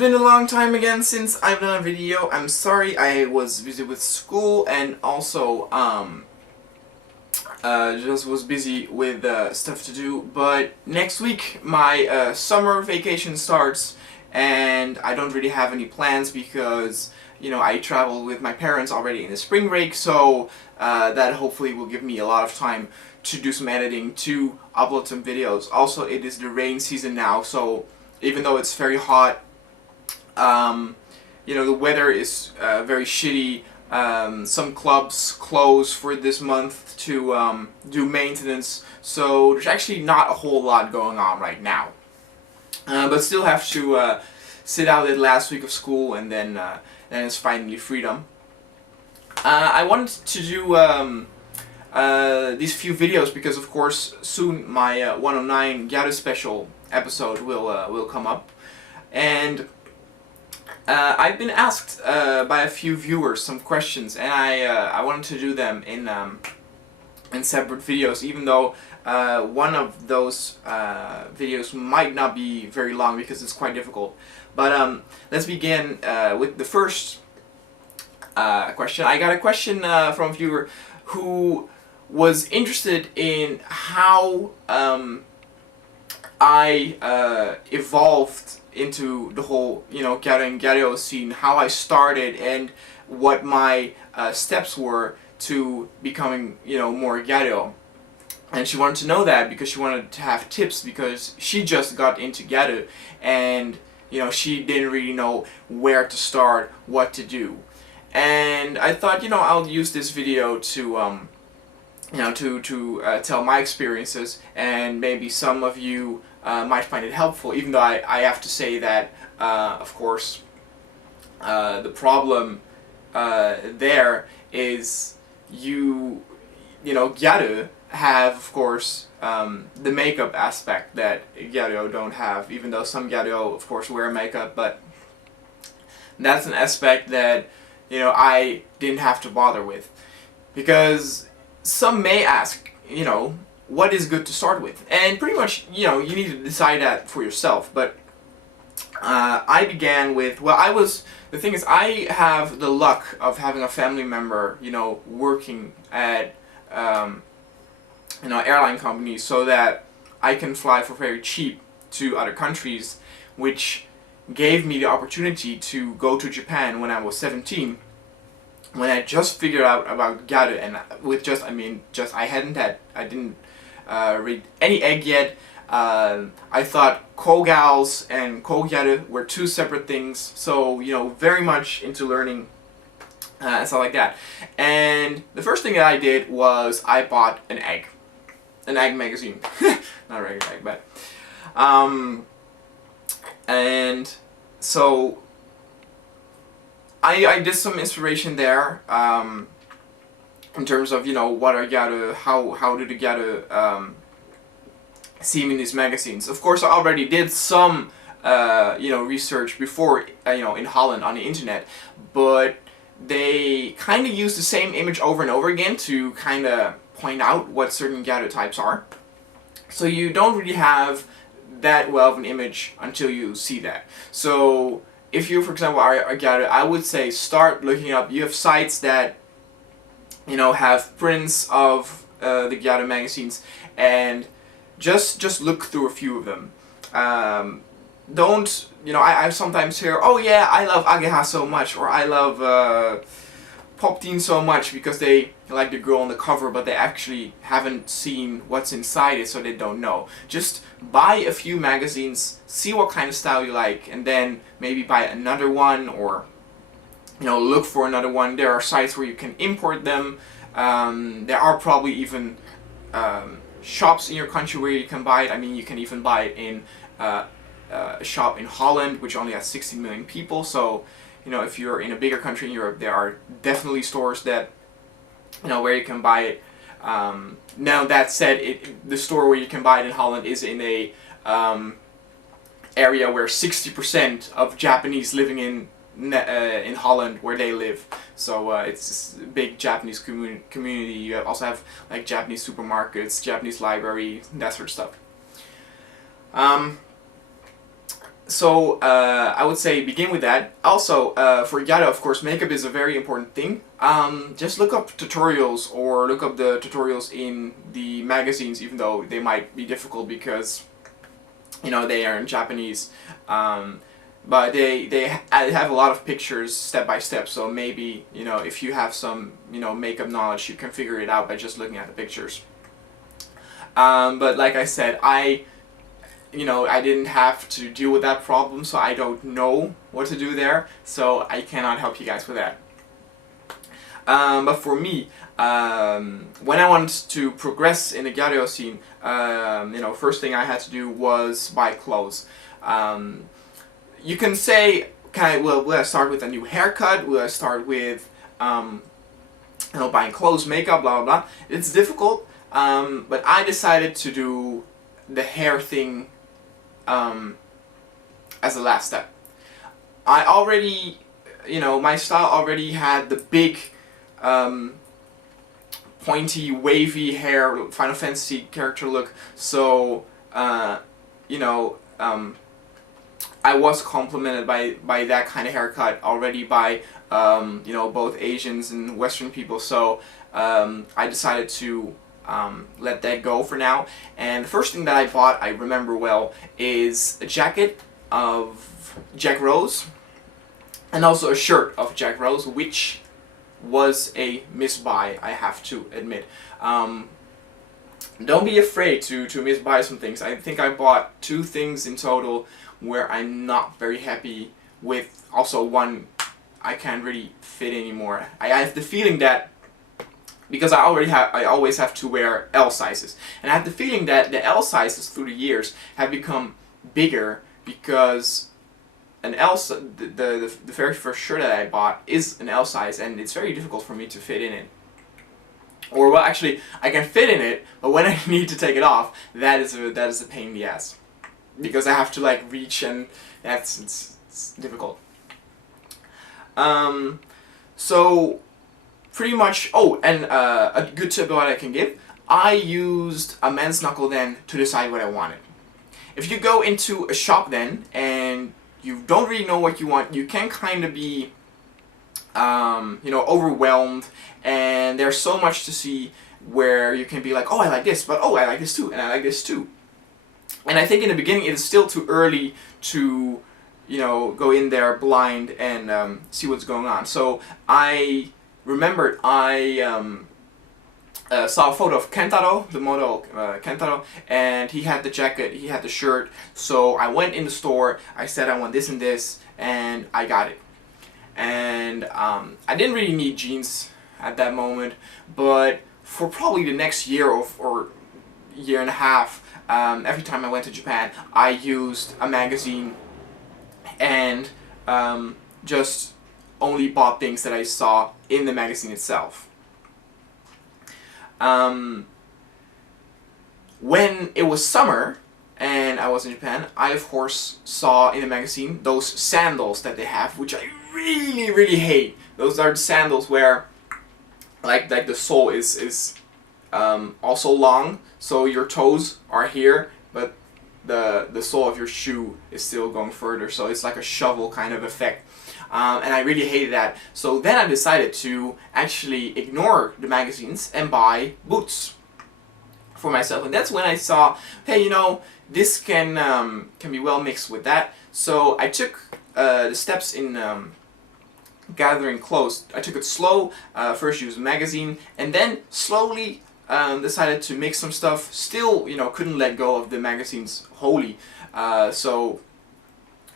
been a long time again since I've done a video. I'm sorry, I was busy with school and also just was busy with stuff to do. But next week my summer vacation starts and I don't really have any plans because I traveled with my parents already in the spring break, so that hopefully will give me a lot of time to do some editing, to upload some videos. Also, it is the rain season now, so even though it's very hot, the weather is very shitty. Some clubs close for this month to do maintenance, so there's actually not a whole lot going on right now. But still have to sit out the last week of school, and then it's finally freedom. I wanted to do these few videos because, of course, soon my 109 Gyaru special episode will come up, and I've been asked by a few viewers some questions, and I wanted to do them in separate videos, even though one of those videos might not be very long because it's quite difficult. But let's begin with the first question. I got a question from a viewer who was interested in how I evolved into the whole Gyaru and Gyaru scene, how I started and what my steps were to becoming more Gyaru. And she wanted to know that because she wanted to have tips, because she just got into Gyaru and she didn't really know where to start, what to do. And I thought I'll use this video to tell my experiences, and maybe some of you might find it helpful, even though I have to say that, of course, the problem there is Gyaru have, of course, the makeup aspect that Gyaru don't have, even though some Gyaru, of course, wear makeup, but that's an aspect that I didn't have to bother with, because some may ask, what is good to start with? And pretty much, you need to decide that for yourself. But I began with, the thing is, I have the luck of having a family member, working at, airline companies, so that I can fly for very cheap to other countries, which gave me the opportunity to go to Japan when I was 17. When I just figured out about Gyaru, and with I didn't read any egg yet. I thought Ko-Gals and Ko-Gyaru were two separate things, so very much into learning and stuff like that. And the first thing that I did was I bought an egg magazine, not a regular egg, but and so I did some inspiration there, in terms of what are Gyaru, how do the Gyaru seem in these magazines. Of course, I already did some research before in Holland on the internet, but they kind of use the same image over and over again to kind of point out what certain Gyaru types are. So you don't really have that well of an image until you see that. So if you, for example, are a Gyaru, I would say start looking up. You have sites that have prints of the Gyaru magazines, and just look through a few of them. Don't I sometimes hear, oh yeah, I love Ageha so much, or I love Popteen so much, because they like the girl on the cover, but they actually haven't seen what's inside it, so they don't know. Just buy a few magazines, see what kind of style you like, and then maybe buy another one, or look for another one. There are sites where you can import them. There are probably even shops in your country where you can buy it. I mean, you can even buy it in a shop in Holland, which only has 16 million people. So if you're in a bigger country in Europe, there are definitely stores that where you can buy it. Now that said, the store where you can buy it in Holland is in a area where 60% of Japanese living in Holland where they live. So it's this big Japanese community. You also have like Japanese supermarkets, Japanese library, that sort of stuff. So I would say begin with that. Also, for Gyaru, of course, makeup is a very important thing. Just look up tutorials or look up the tutorials in the magazines, even though they might be difficult because, you know, they are in Japanese. But they have a lot of pictures step by step, so maybe, you know, if you have some, you know, makeup knowledge, you can figure it out by just looking at the pictures. But like I said, you know, I didn't have to deal with that problem, so I don't know what to do there, so I cannot help you guys with that. But for me, when I wanted to progress in the Gyaru scene, you know, first thing I had to do was buy clothes. You can say, will I start with a new haircut? Will I start with, you know, buying clothes, makeup, blah, blah, blah. It's difficult, but I decided to do the hair thing as a last step. I already, you know, my style already had the big, pointy, wavy hair, Final Fantasy character look, so, you know, I was complimented by that kind of haircut already by, you know, both Asians and Western people, so I decided to let that go for now. And the first thing that I bought, I remember well, is a jacket of Gyaru0's and also a shirt of Gyaru0's, which was a misbuy, I have to admit. Don't be afraid to misbuy some things. I think I bought 2 things in total where I'm not very happy with. Also one I can't really fit anymore. I have the feeling that, because I always have to wear L sizes, and I have the feeling that the L sizes through the years have become bigger because an L, the very first shirt that I bought is an L size, and it's very difficult for me to fit in it. Or, well, actually, I can fit in it, but when I need to take it off, that is a pain in the ass, because I have to like reach, and it's difficult. So pretty much. Oh, and a good tip that I can give: I used a men's knuckle then to decide what I wanted. If you go into a shop then and you don't really know what you want, you can kind of be, you know, overwhelmed, and there's so much to see where you can be like, oh, I like this, but oh, I like this too, and I like this too. And I think in the beginning it is still too early to, you know, go in there blind and see what's going on. So I remembered I saw a photo of Kentaro, the model Kentaro, and he had the jacket, he had the shirt. So I went in the store, I said I want this and this, and I got it. And I didn't really need jeans at that moment, but for probably the next year or year and a half, every time I went to Japan, I used a magazine and just only bought things that I saw in the magazine itself. When it was summer and I was in Japan, I of course saw in the magazine those sandals that they have, which I really, really hate. Those are the sandals where like the sole is also long, so your toes are here, but the sole of your shoe is still going further, so it's like a shovel kind of effect. And I really hated that. So then I decided to actually ignore the magazines and buy boots for myself. And that's when I saw, hey, you know, this can be well mixed with that. So I took the steps in gathering clothes. I took it slow, first used a magazine, and then slowly decided to mix some stuff. Still, you know, couldn't let go of the magazines wholly. So,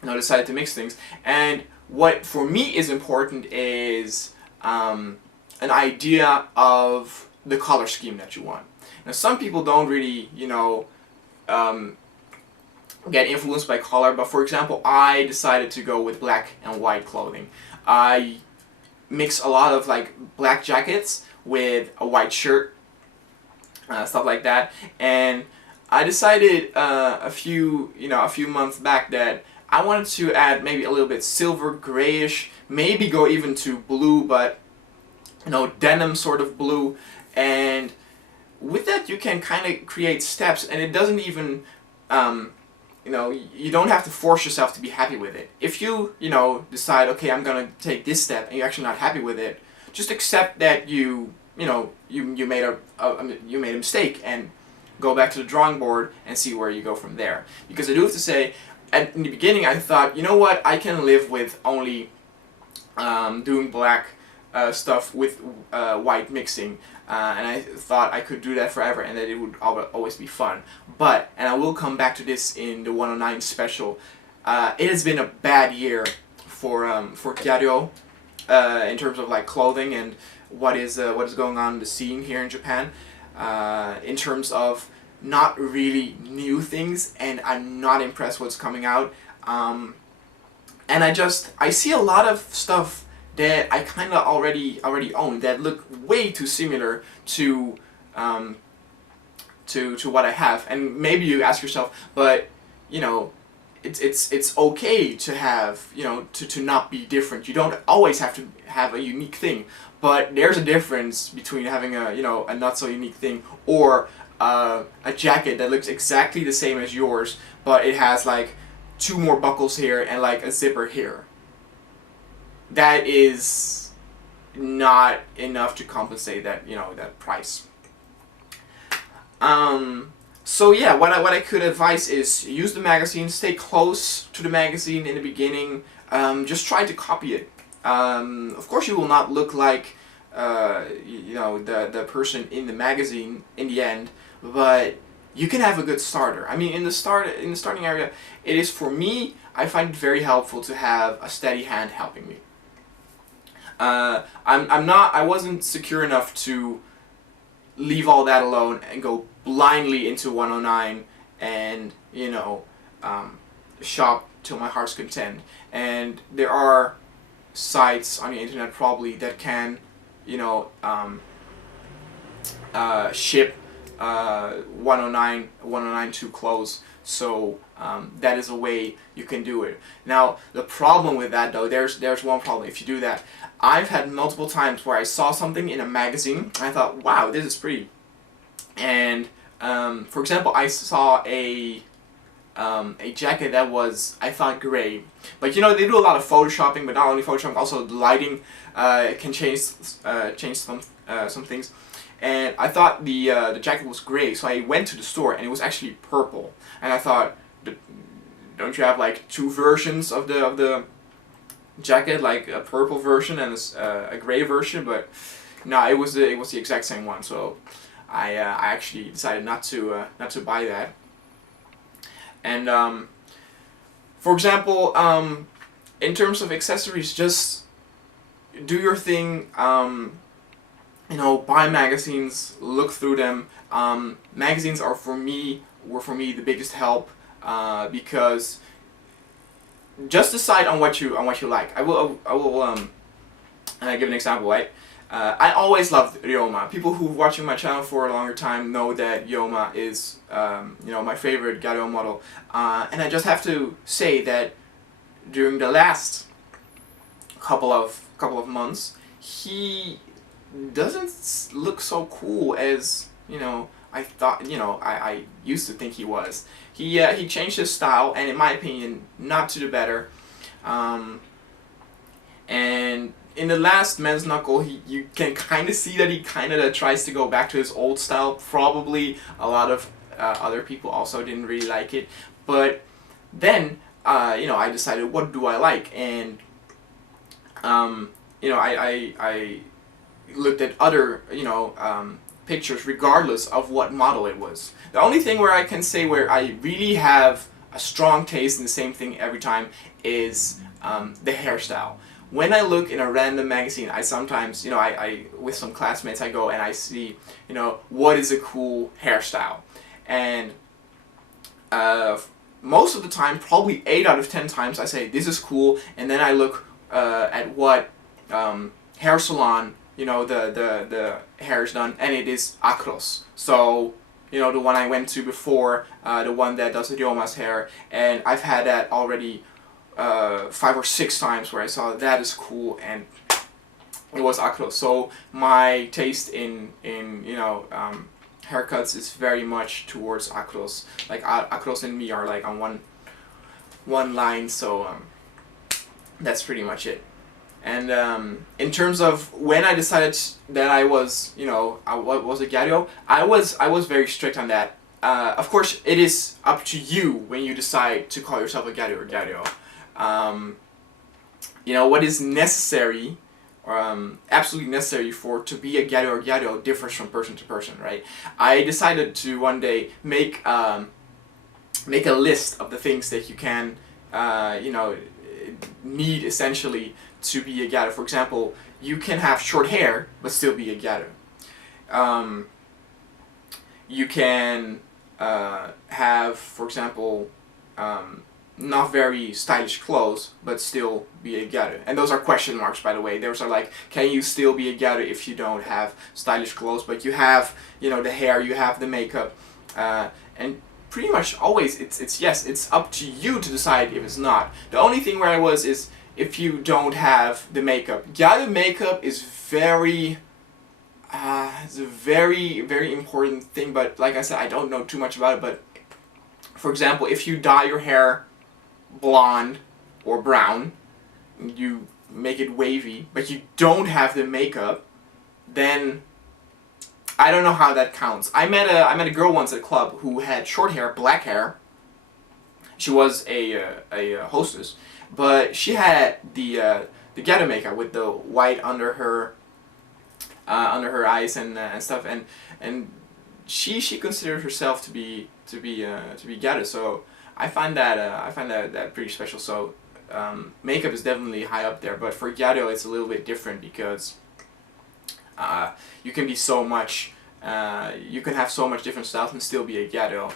you know, decided to mix things. And what for me is important is an idea of the color scheme that you want. Now, some people don't really, you know, get influenced by color, but for example, I decided to go with black and white clothing. I mix a lot of like black jackets with a white shirt, stuff like that, and I decided a few months back that I wanted to add maybe a little bit silver grayish, maybe go even to blue, but you know, denim sort of blue. And with that you can kind of create steps, and it doesn't even you know, you don't have to force yourself to be happy with it. If you, you know, decide, okay, I'm gonna take this step, and you're actually not happy with it, just accept that you know, you made you made a mistake, and go back to the drawing board and see where you go from there. Because I do have to say, in the beginning, I thought, you know what, I can live with only doing black stuff with white mixing, and I thought I could do that forever and that it would always be fun. But, and I will come back to this in the 109 special, it has been a bad year for Gyaru in terms of like clothing and what is going on in the scene here in Japan, in terms of not really new things, and I'm not impressed what's coming out. And I see a lot of stuff that I kind of already own that look way too similar to what I have. And maybe you ask yourself, but you know, it's okay to have, you know, to not be different. You don't always have to have a unique thing, but there's a difference between having a, you know, a not so unique thing, or a jacket that looks exactly the same as yours, but it has like 2 more buckles here and like a zipper here. That is not enough to compensate that, you know, that price. So yeah, what I could advise is use the magazine, stay close to the magazine in the beginning, just try to copy it. Of course you will not look like you know, the person in the magazine in the end, but you can have a good starter. I mean, in the starting area, it is, for me, I find it very helpful to have a steady hand helping me. I wasn't secure enough to leave all that alone and go blindly into 109 and, you know, shop till my heart's content. And there are sites on the internet probably that can, you know, ship 109 to close. So that is a way you can do it. Now the problem with that though, there's one problem. If you do that, I've had multiple times where I saw something in a magazine and I thought, wow, this is pretty. And for example, I saw a jacket that was, I thought, gray. But you know, they do a lot of photoshopping, but not only photoshopping, also the lighting can change some things. And I thought the jacket was gray, so I went to the store and it was actually purple. And I thought, don't you have like 2 versions of the jacket, like a purple version and a gray version? But no, it was the exact same one. So I actually decided not to buy that. And for example, in terms of accessories, just do your thing. You know, buy magazines, look through them. Magazines were for me the biggest help, because just decide on what you like. I will give an example, right? I always loved Ryoma. People who watching my channel for a longer time know that Ryoma is you know, my favorite gyaruo model, and I just have to say that during the last couple of months, he doesn't look so cool as, you know, I thought, you know, I used to think he was. He changed his style, and in my opinion, not to the better. And in the last Men's Knuckle, you can kind of see that he kind of tries to go back to his old style. Probably a lot of other people also didn't really like it. But then, you know, I decided, what do I like? And, you know, I looked at other, you know, pictures regardless of what model it was. The only thing where I can say where I really have a strong taste in the same thing every time is the hairstyle. When I look in a random magazine, I sometimes, you know, I with some classmates, I go and I see, you know, what is a cool hairstyle. And most of the time, probably 8 out of 10 times, I say, this is cool, and then I look at what hair salon, you know, the hair is done, and it is Acros. So, you know, the one I went to before, the one that does Ryoma's hair, and I've had that already 5 or 6 times where I saw that is cool, and it was Acros. So my taste in you know, haircuts is very much towards Acros. Like Acros and me are like on one line. So that's pretty much it. And in terms of when I decided that I was, I was a gyaru, I was very strict on that. Of course, it is up to you when you decide to call yourself a gyaru or gyaru. What is necessary, absolutely necessary to be a gyaru or gyaru differs from person to person, right? I decided to one day make a list of the things that you can, need essentially to be a gyaru. For example, you can have short hair but still be a gyaru. You can have, for example, not very stylish clothes but still be a gyaru. And those are question marks, by the way. Those are like, can you still be a gyaru if you don't have stylish clothes but you have, the hair, you have the makeup, and pretty much always it's yes, it's up to you to decide if it's not. The only thing where I was is if you don't have the makeup. Gyaru makeup is it's a very, very important thing, but like I said, I don't know too much about it. But for example, if you dye your hair blonde or brown, you make it wavy, but you don't have the makeup, then I don't know how that counts. I met a girl once at a club who had short hair, black hair. She was a hostess, but she had the gyaru makeup with the white under her eyes and stuff, and she considered herself to be gyaru. So I find that pretty special. So makeup is definitely high up there, but for gyaru it's a little bit different because you can be so much, you can have so much different styles and still be a gyaru,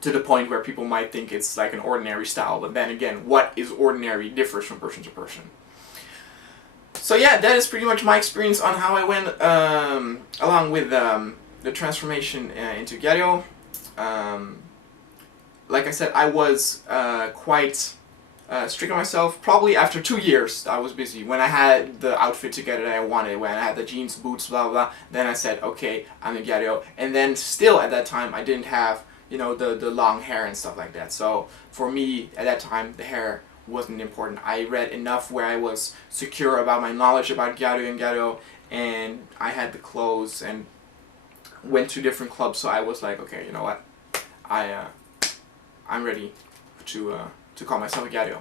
to the point where people might think it's like an ordinary style, but then again, what is ordinary differs from person to person. So yeah, that is pretty much my experience on how I went along with the transformation into gyaru. Like I said, I was quite strict on myself. Probably after 2 years, I was busy. When I had the outfit together that I wanted, when I had the jeans, boots, blah blah, then I said, okay, I'm a gyaru. And then still at that time, I didn't have, the long hair and stuff like that. So for me, at that time, the hair wasn't important. I read enough where I was secure about my knowledge about gyaru, and I had the clothes and went to different clubs. So I was like, okay, you know what, I'm ready to call myself a gyaru.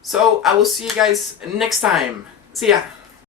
So I will see you guys next time. See ya!